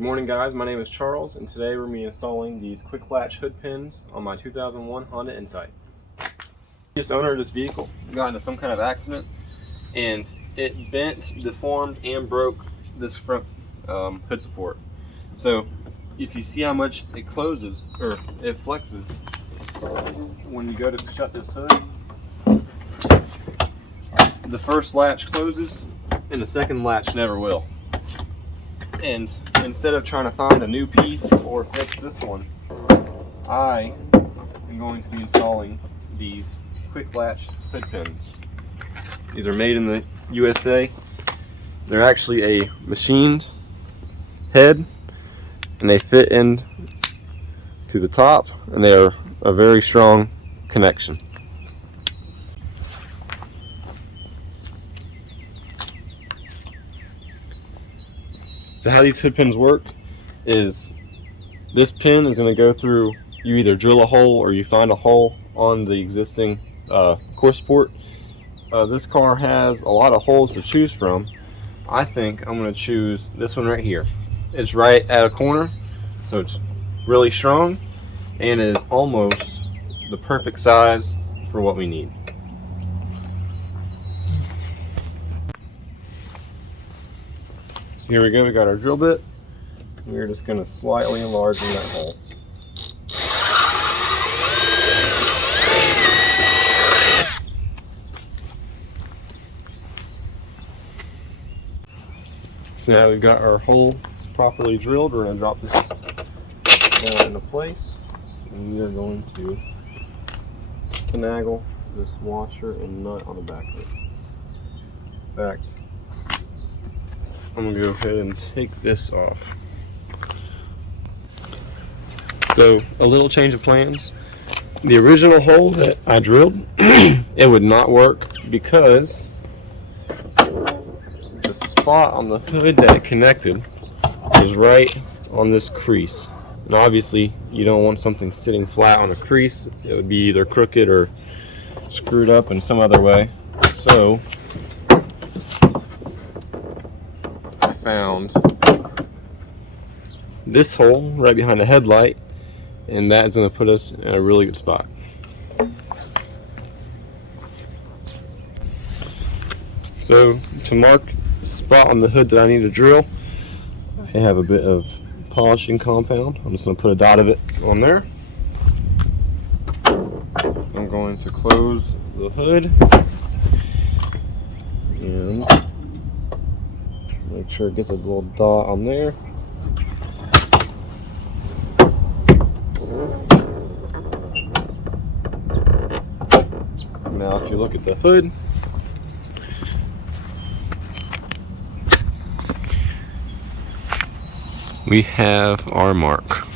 Good morning guys, my name is Charles and today we're going to be installing these Quik Latch hood pins on my 2001 Honda Insight. This owner of this vehicle got into some kind of accident and it bent, deformed, and broke this front hood support. So if you see how much it closes, or it flexes, when you go to shut this hood, the first latch closes and the second latch never will. And instead of trying to find a new piece or fix this one, I am going to be installing these Quik Latch hood pins. These are made in the USA. They're actually a machined head and they fit in to the top, and they are a very strong connection. So how these hood pins work is this pin is going to go through, you either drill a hole or you find a hole on the existing core support. This car has a lot of holes to choose from. I think I'm going to choose this one right here. It's right at a corner, so it's really strong and is almost the perfect size for what we need. Here we go, we got our drill bit. We're just going to slightly enlarge in that hole. So now we've got our hole properly drilled, we're going to drop this down into place. And we are going to finagle this washer and nut on the back of it. In fact, I'm going to go ahead and take this off. So, a little change of plans. The original hole that I drilled, it would not work because the spot on the hood that it connected is right on this crease. And obviously, you don't want something sitting flat on a crease. It would be either crooked or screwed up in some other way. So, found this hole right behind the headlight, and that is going to put us in a really good spot. So to mark the spot on the hood that I need to drill, I have a bit of polishing compound. I'm just going to put a dot of it on there. I'm going to close the hood and make sure it gets a little dot on there. Now if you look at the hood, we have our mark.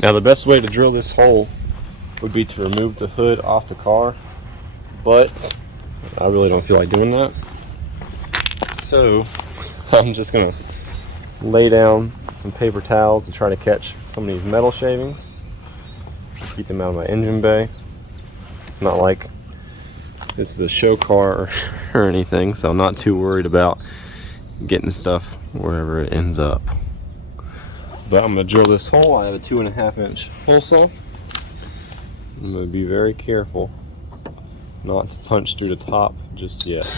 Now the best way to drill this hole would be to remove the hood off the car, but I really don't feel like doing that. So I'm just going to lay down some paper towels to try to catch some of these metal shavings. Keep them out of my engine bay. It's not like this is a show car or anything, so I'm not too worried about getting stuff wherever it ends up. But I'm going to drill this hole. I have a 2.5-inch hole saw. I'm going to be very careful not to punch through the top just yet.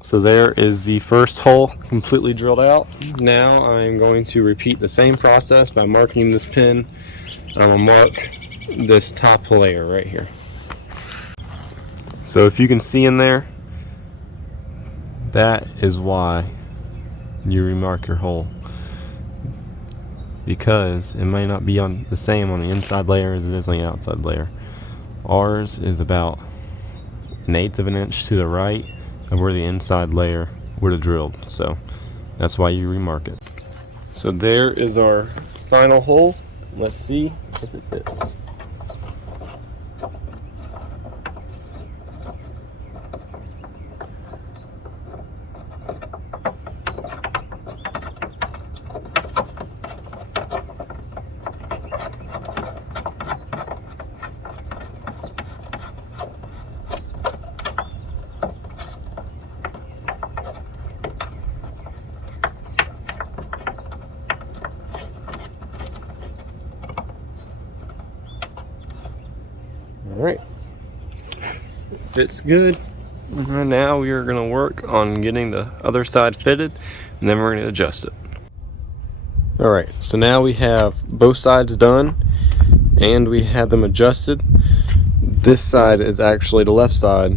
So there is the first hole completely drilled out. Now I'm going to repeat the same process by marking this pin. I'm going to mark this top layer right here. So if you can see in there, that is why you remark your hole, because it may not be on the same on the inside layer as it is on the outside layer. Ours is about 1/8 of an inch to the right of where the inside layer would have drilled, so that's why you remark it. So there is our final hole. Let's see if it fits. Alright, fits good. Now we are going to work on getting the other side fitted, and then we're going to adjust it. Alright, so now we have both sides done and we have them adjusted. This side is actually the left side,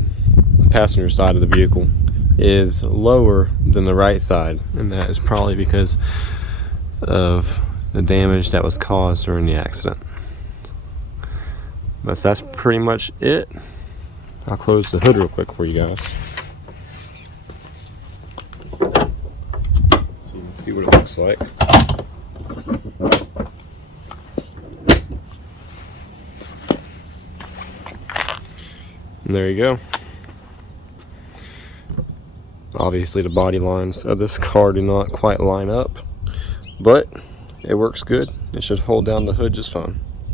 passenger side of the vehicle, is lower than the right side, and that is probably because of the damage that was caused during the accident. But that's pretty much it. I'll close the hood real quick for you guys, so you can see what it looks like. And there you go. Obviously the body lines of this car do not quite line up, but it works good. It should hold down the hood just fine.